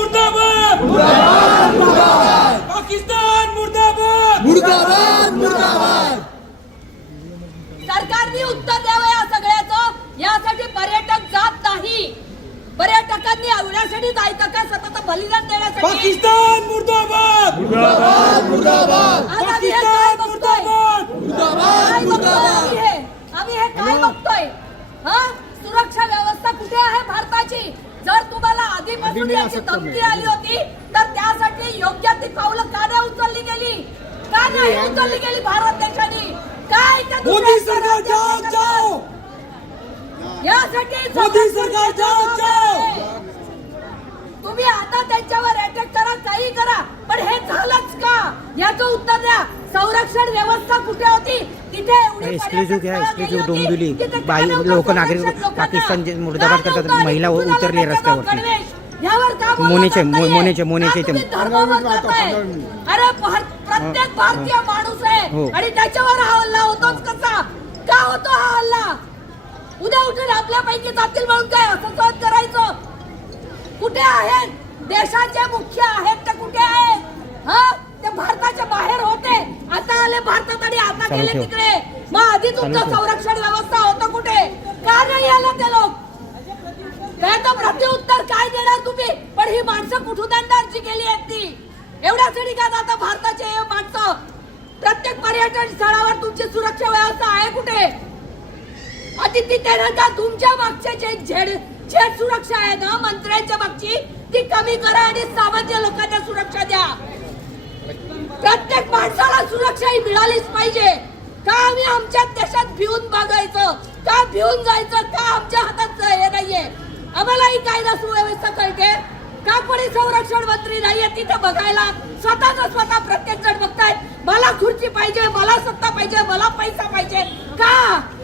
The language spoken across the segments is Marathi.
मुर्दाबाद! पाकिस्तान मुर्दाबाद! मुर्दाबाद मुर्दाबाद! सरकारने उत्तर द्यावं या सगळ्याचं. यासाठी पर्यटक जात नाही. पर्यटकांनी एवढ्यासाठी जायचं का सतत बलिदान देण्यासाठी. पाकिस्तान मुर्दाबाद! मुर्दाबाद मुर्दाबाद! पाकिस्तान बघतोय मुर्दाबाद काय बघतोय आम्ही हे आम्ही हे काय बघतोय हा सुरक्षा व्यवस्था कुठे आहे भारताची जर तुम्हाला याची धमकी आली होती. तर त्यासाठी योग्य ती पावलं का नाही उचलली गेली? का नाही उचलली गेली भारत देशाने काय मोदी सरकार जाओ जाओ! यासाठी मोदी सरकार जाओ जाओ! तुम्ही आता त्यांच्यावर अटॅक करा काही करा पण हे झालंच का? याचं उत्तर द्या. संरक्षण व्यवस्था कुठे होती? डोंबिवली. बाई लोक नागरिक का मुर्दाबाद करतात? महिला उतरली रस्त्यावरती. मोनेचे-? मोनेचे- मोनेचे बदलताय? अरे प्रत्येक भारतीय माणूस आहे. हो. आणि त्याच्यावर हा हल्ला होतोच कसा? का होतो हा हल्ला? उद्या उठून आपल्यापैकी जातील म्हणून काय असं सहन करायचं? कुठे आहेत? देशाचे मुख्य आहेत ते कुठे आहेत? हा? ते भारताच्या बाहेर होते. आता आले भारतात आणि आता गेले. तिकडे. मग आधी तुमचं. संरक्षण व्यवस्था होतं कुठे का नाही आलं ते लोक त्याचं प्रत्युत्तर काय देणार ही माणसं कुठून आणणार जी गेली आहेत ती एवढ्या सडी का जातं भारताचे हे माणसं प्रत्येक पर्यटन स्थळावर तुमची सुरक्षा व्यवस्था आहे कुठे? अतिथी का तुमच्या मागचे जे झेड झेड सुरक्षा आहे ना मंत्र्यांच्या मागची? ती कमी करा आणि सामान्य लोकांना सुरक्षा द्या. प्रत्येक माणसाला सुरक्षा ही मिळालीच पाहिजे. का आम्ही आमच्या देशात भिवून बघायचं का भिवून जायचं? का आमच्या हातात हे नाहीये? आम्हाला ही कायदा सुव्यवस्था कळते. का कोणी संरक्षण मंत्री नाहीये तिथं बघायला. स्वतःच स्वतः प्रत्येक जण बघतायत. मला खुर्ची पाहिजे मला सत्ता पाहिजे मला पैसा पाहिजे. का?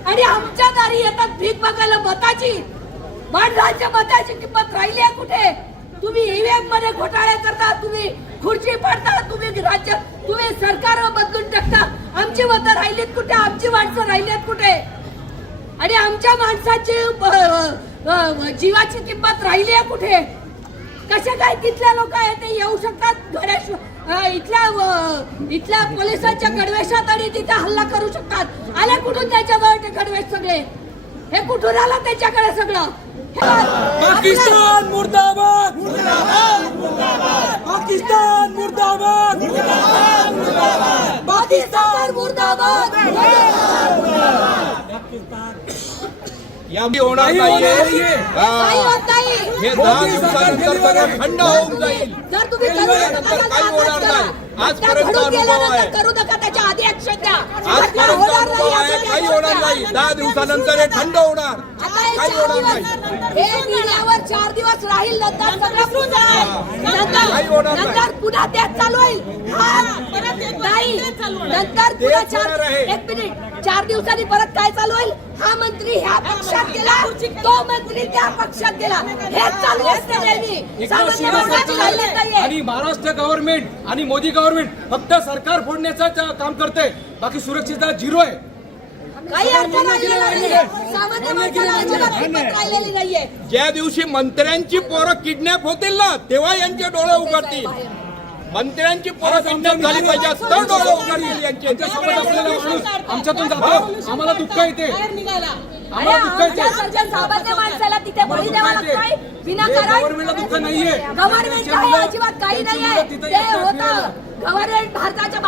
आणि आमच्या दारी येतात भीक बघायला मताची. माणसाच्या मताची किंमत राहिली आहे कुठे? तुम्ही ईव्हीएममध्ये घोटाळे करता तुम्ही खुर्ची पाडता तुम्ही राज्य तुम्ही सरकार बदलून टाकता. आमची मतं राहिलीत कुठे? आमची माणसं राहिलीत कुठे? आणि आमच्या माणसाची जीवाची किंमत राहिली आहे कुठे? कसे काय तिथल्या लोक आहेत ते येऊ शकतात? गणेश अ, इथल्या इथल्या पोलिसांच्या गणवेशात आणि तिथे हल्ला करू शकतात. आले कुठून त्याच्याजवळ ते गणवेश सगळे? हे कुठून आलं त्याच्याकडे सगळं? पाकिस्तान मुर्दाबाद! पाकिस्तान मुर्दाबाद! पाकिस्तान मुर्दाबाद! यामध्ये होणार हा. दहा दिवसानंतर सगळं थंड होऊन जाईल जर तुम्ही करू नका, काही होणार. नाही. आजपर्यंत घडून अनुभव गेल्यानंतर आहे. करू नका त्याच्या आधी ऍक्शन द्या आजपर्यंत होणार अनुभव नाही, आहे असं काही होणार. नाही दहा दिवसानंतर हे थंड होणार आता हे काही चार होणार दिवस- नाही हे गेल्यावर चार दिवस राहील नंतर सगळं काही होणार नाही. नंतर पुन्हा तेच चालू होईल हा नाही नंतर पुन्हा चार आहे. एक मिनिट चार दिवसांनी परत काय चालू होईल? हा मंत्री ह्या पक्षात गेला तो मंत्री त्या पक्षात गेला. हे चालू असते नेहमी. सामान्य माणसाची नाहीये आणि महाराष्ट्र गव्हर्नमेंट आणि मोदी गव्हर्नमेंट फक्त सरकार फोडण्याचं काम करते बाकी सुरक्षितता झिरो आहे. काही अर्थ राहिलेला नाहीये. सामान्य माणसाला अजिबात किंमत राहिलेली नाहीये. ज्या दिवशी मंत्र्यांची पोरं किडनॅप होतील ना तेव्हा यांचे डोळे उघडतील. मंत्र्यांची झाली पाहिजे. तर डोळे उघडतील यांचे. आमच्यातून जातो. आम्हाला दुःख येते. माणसाला तिथे बळी द्यावा लागतोय. विनाकारण गव्हर्नमेंटला दुःख नाहीये. गव्हर्नमेंट आहे अजिबात काही तिथे ते येतात होतं. गव्हर्नमेंट भारताच्या